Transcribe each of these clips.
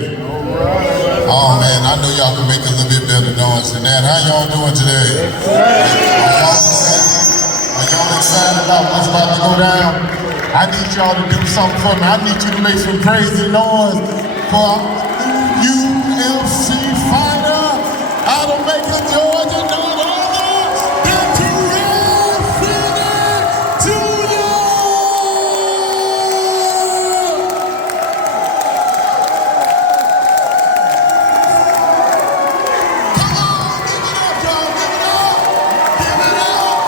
Oh man, I know y'all can make a little bit better noise than that. How y'all doing today? Are y'all excited about what's about to go down? I need y'all to do something for me. I need you to make some crazy noise for UFC fighter out of Macon, Georgia, none other than Torrez Finney Jr. Come on, give it up, y'all, give it up, give it up.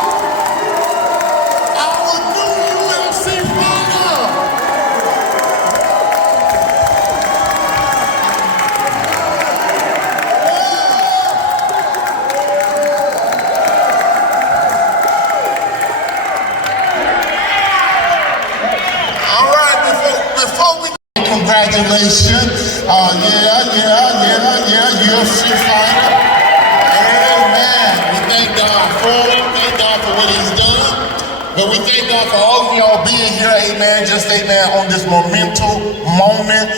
Our new UFC fighter. Congratulations. UFC fighter. Amen. We thank God for him. Thank God for what he's done. But we thank God for all of y'all being here, amen. Just, amen, on this monumental moment,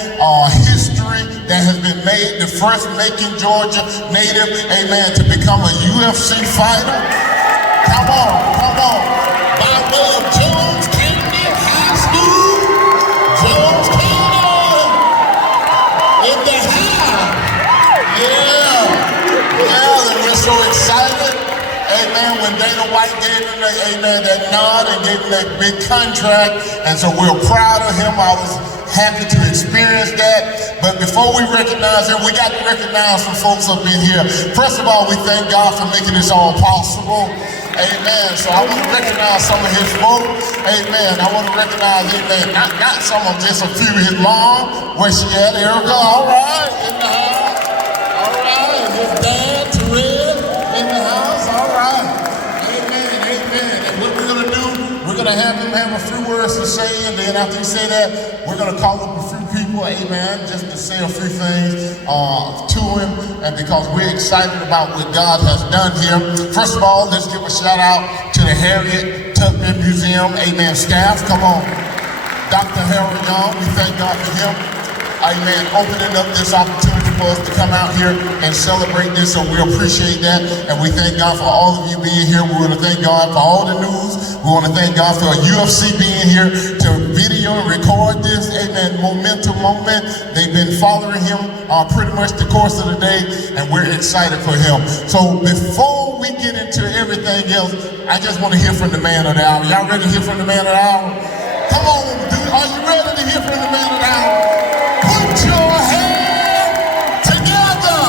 history that has been made. The first Macon, Georgia native, amen, to become a UFC fighter. Come on, come on. By way of Jones Kennedy High School, Jones Kennedy in the house. Yeah, and we're so excited, amen, when Dana White gave him that, amen, that nod and gave him that big contract, and so we're proud of him. I was happy to experience that. But before we recognize him, we got to recognize some folks up in here. First of all, we thank God for making this all possible. Amen. So I want to recognize some of his folk. Amen. I want to recognize, amen, not some of just a few. His mom, where she at? Erica, all right, in the house. All right. His dad, Torrez, in the house. All right. Amen. Amen. And what we're going to do, we're going to have him have a few words to say, and then after he say that, we're going to call up a few people, amen, just to say a few things to him, and because we're excited about what God has done here. First of all, let's give a shout out to the Harriet Tubman Museum, amen, staff. Come on. Dr. Harold Young, we thank God for him, amen, opening up this opportunity for us to come out here and celebrate this, so we appreciate that, and we thank God for all of you being here. We want to thank God for all the news. We want to thank God for UFC being here to video and record this, amen, momentum moment. They've been following him pretty much the course of the day, and we're excited for him. So before we get into everything else, I just want to hear from the man of the hour. Y'all ready to hear from the man of the hour? Come on, dude, are you ready to hear from the man of the hour? Put your hand together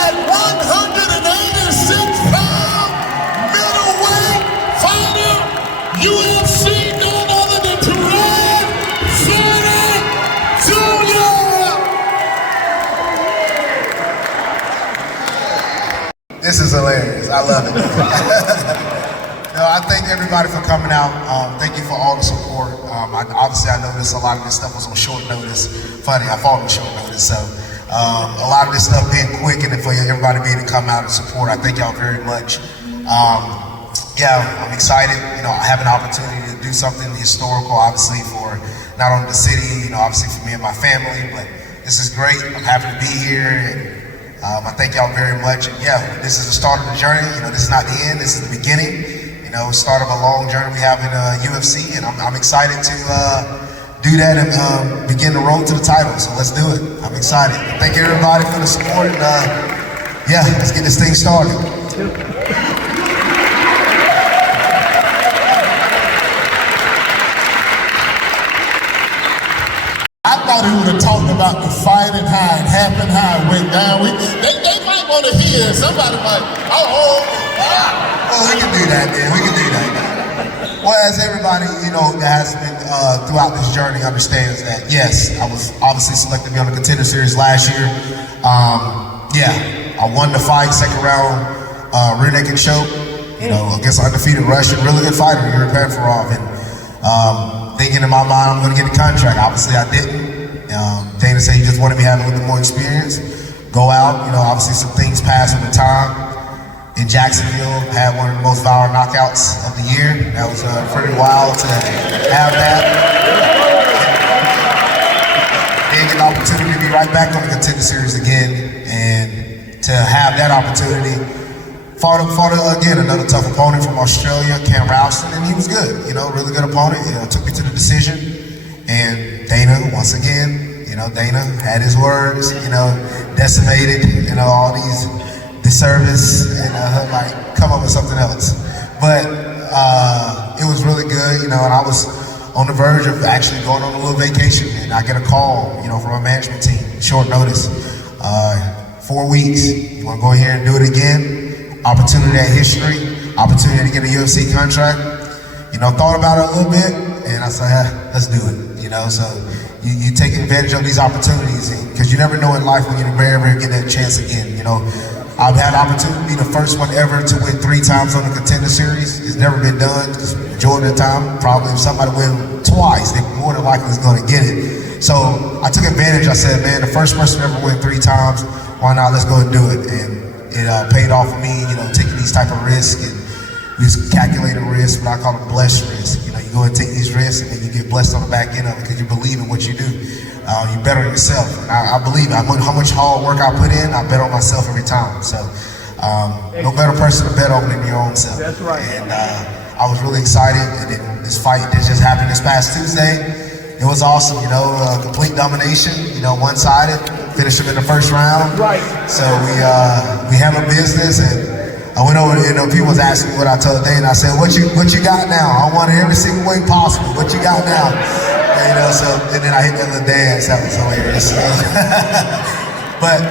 at 186-pound middleweight fighter, UFC, none other than Torrez Finney Jr. This is hilarious. I love it. No, I thank everybody for coming out. Thank you for all the support. Obviously, I noticed a lot of this stuff was on short notice. Funny, I fought on short notice, so a lot of this stuff being quick, and for everybody being to come out and support, I thank y'all very much. Yeah, I'm excited. You know, I have an opportunity to do something historical, obviously, for not only the city, you know, obviously for me and my family, but this is great. I'm happy to be here, and I thank y'all very much. And yeah, this is the start of the journey. You know, this is not the end, this is the beginning. You know, start of a long journey we have in UFC, and I'm excited to do that and begin the road to the title. So let's do it. I'm excited. Thank everybody for the support, and yeah, let's get this thing started. I thought he would have talked about the fight and how it happened, how it went down. They might want to hear it. Somebody might, oh, we can do that, man. We can do that. Well, as everybody, you know, that has been throughout this journey understands that, yes, I was obviously selected to be on the Contender Series last year. Yeah, I won the fight, second round, rear naked choke, you know, against an undefeated Russian, really good fighter, Yuri Panfarov. And thinking in my mind, I'm going to get the contract. Obviously, I didn't. Dana said he just wanted me to have a little bit more experience. Go out, you know, obviously some things passed over time. In Jacksonville, had one of the most viral knockouts of the year. That was pretty wild to have that. Didn't get an opportunity to be right back on the Contender Series again, and to have that opportunity. Fought again, another tough opponent from Australia, Cam Ralston, and he was good, really good opponent. Took me to the decision, and Dana, once again, Dana had his words, decimated, all these disservice, and like come up with something else. But it was really good, and I was on the verge of actually going on a little vacation, and I get a call, from a management team, short notice, 4 weeks. You want to go here and do it again? Opportunity at history, opportunity to get a UFC contract. Thought about it a little bit, and I said, let's do it. So you take advantage of these opportunities, because you never know in life when you never get that chance again. I've had the opportunity to be the first one ever to win 3 times on the Contender Series. It's never been done, because majority of the time, probably if somebody win twice, they more than likely is going to get it. So I took advantage. I said, man, the first person to ever win 3 times, why not? Let's go and do it. And it paid off for me, taking these type of risks, and these calculated risks, what I call a blessed risk. You go and take these risks, and then you get blessed on the back end of it because you believe in what you do. You bet on yourself. I believe how much hard work I put in, I bet on myself every time. So no better person to bet on than your own self. That's right. And I was really excited, and then this fight that just happened this past Tuesday, it was awesome, complete domination, one-sided. Finished him in the first round. Right. So we have a business, and I went over, people was asking me what I told Dana. I said, what you got now? I want it every single way possible. What you got now? And, and then I hit that little dance. That was hilarious. But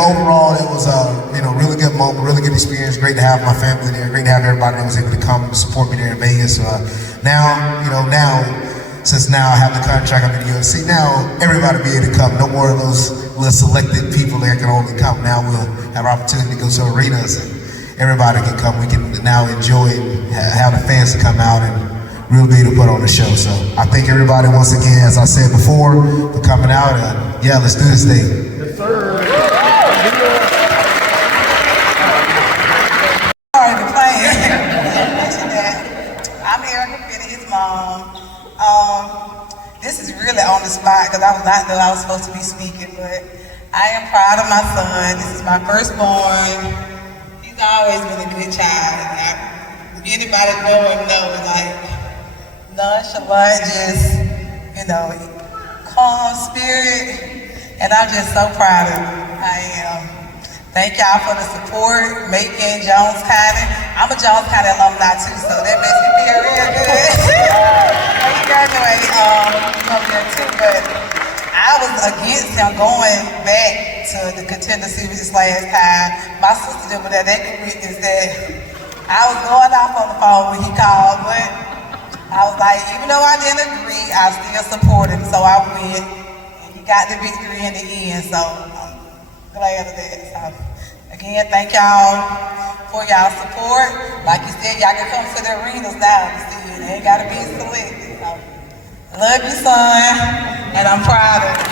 overall, it was a really good moment, really good experience. Great to have my family there. Great to have everybody that was able to come support me there in Vegas. Since now I have the contract, I'm in the UFC, now everybody be able to come. No more of those little selected people that can only come. Now we'll have an opportunity to go to arenas, and everybody can come. We can now enjoy it, have the fans to come out, and really be able to put on the show. So I thank everybody once again, as I said before, for coming out. And yeah, let's do this thing. Yes, sir. Sorry to play. I'm Erica Finney, his mom. This is really on the spot because I was not know I was supposed to be speaking, but I am proud of my son. This is my firstborn. He's always been a good child. Anybody know him knows, like, nonchalant, just, calm spirit, and I'm just so proud of him. I am. Thank y'all for the support. Macon, Jones County. I'm a Jones County alumni too, so that makes me feel real good. He graduated over there too, but I was against him going back to the Contender Series this last time. My sister did, but they could witness that I was going off on the phone when he called, but I was like, even though I didn't agree, I still supported him, so I went, and he got the victory in the end, so I'm glad of that. So, again, thank y'all for y'all support. Like you said, y'all can come to the arenas now to see it. They ain't gotta be selected. So, I love you, son, and I'm proud of you.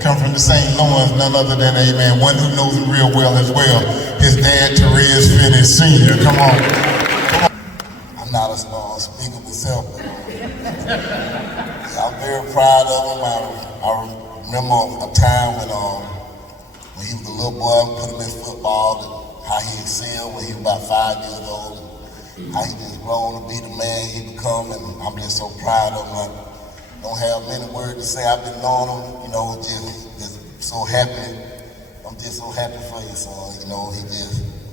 Come from the St. Louis, none other than, amen, one who knows him real well as well. His dad, Torrez Finney Sr. Come on. I'm not a speaker myself, but I'm very proud of him. I remember a time when he was a little boy, put him in football, and how he excelled when he was about 5 years old, and how he just grown to be the man he become, and I'm just so proud of him. I don't have many words to say. I've been knowing him, just so happy. I'm just so happy for you, son.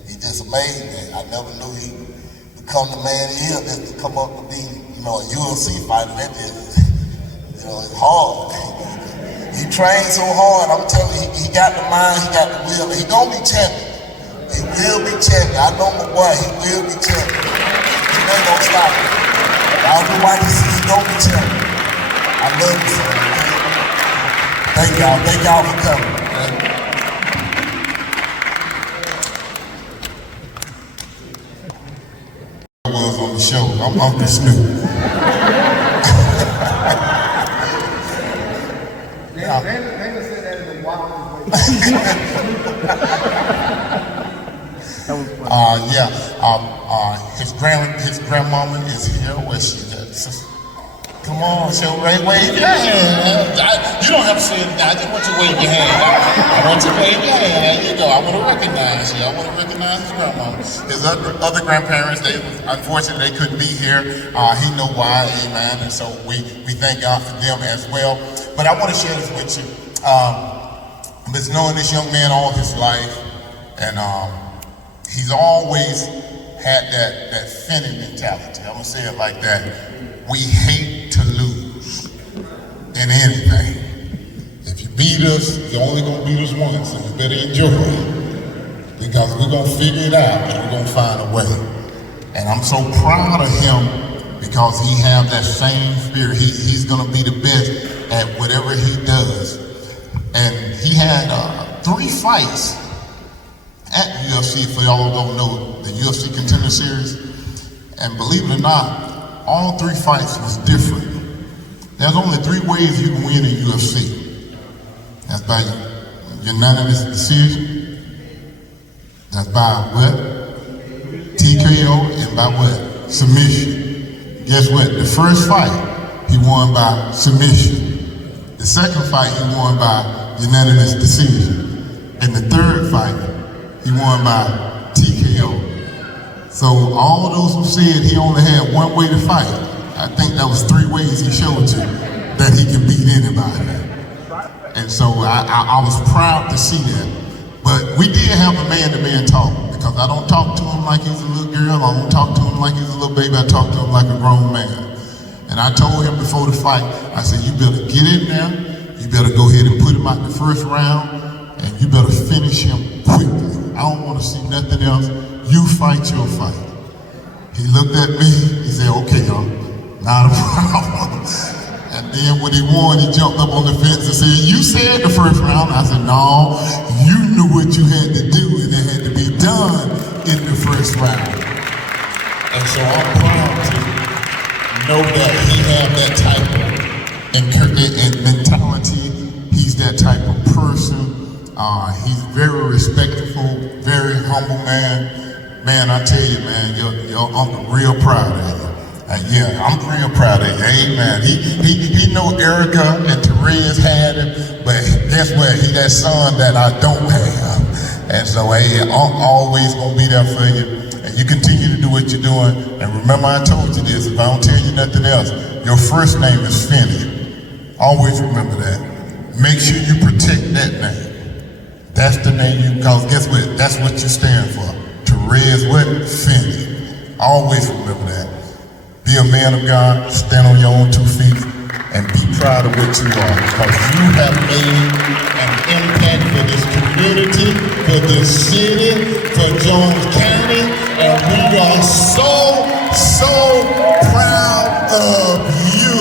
He just amazed me. I never knew he become the man he is, just to come up to be, a UFC fighter. That just, it's hard. He trained so hard. I'm telling you, he got the mind, he got the will. He gonna be champion. He will be champion. I know my boy, he will be champion. He ain't gonna stop him. I don't know why he gonna be champion. I love you, son. Thank y'all for coming. I was on the show. I'm Uncle Snoop. Dana said that in the wild Yeah. His grandmama is here. Where she at? Come on, so wave your hand. You don't have to say it now. I just want you to wave your hand. I want you to wave your hand. There you go. I want to recognize you. I want to recognize his grandmama. His other grandparents, unfortunately, they couldn't be here. He know why, amen. And so we thank God for them as well. But I want to share this with you. Been knowing this young man all his life, and he's always had that Finney mentality. I'm gonna say it like that. We hate to lose in anything. If you beat us, you're only gonna beat us once, and you better enjoy it, because we're gonna figure it out and we're gonna find a way. And I'm so proud of him because he have that same spirit. He's gonna be the best at whatever he does. And he had 3 fights at UFC, for y'all who don't know the UFC Contender Series. And believe it or not, all 3 fights was different. There's only 3 ways you can win in UFC. That's by unanimous decision. That's by what? TKO, and by what? Submission. Guess what? The first fight, he won by submission. The second fight, he won by unanimous decision. And the third fight, he won by TKO. So all those who said he only had 1 way to fight, I think that was 3 ways he showed you that he can beat anybody. And so I was proud to see that. But we did have a man-to-man talk, because I don't talk to him like he's a little girl. I don't talk to him like he's a little baby. I talk to him like a grown man. And I told him before the fight, I said, you better get in there. You better go ahead and put him out the first round, and you better finish him quickly. I don't want to see nothing else. You fight your fight. He looked at me, he said, okay, y'all, not a problem. And then when he won, he jumped up on the fence and said, you said the first round. I said, no, you knew what you had to do, and it had to be done in the first round. And so I'm proud to know that he had that type of mentality. He's that type of person. He's very respectful, very humble man. Man, I tell you, man, I'm real proud of you. Yeah, I'm real proud of you. Amen. He know Erica and Torrez had him, but guess what? He that son that I don't have. And so, hey, I'm always gonna be there for you. And you continue to do what you're doing. And remember, I told you this. If I don't tell you nothing else, your first name is Finney. Always remember that. Make sure you protect that name. That's the name you, because guess what? That's what you stand for. Torrez what? Finney. Always remember that. Be a man of God, stand on your own 2 feet, and be proud of what you are, because you have made an impact for this community, for this city, for Jones County, and we are so proud of you.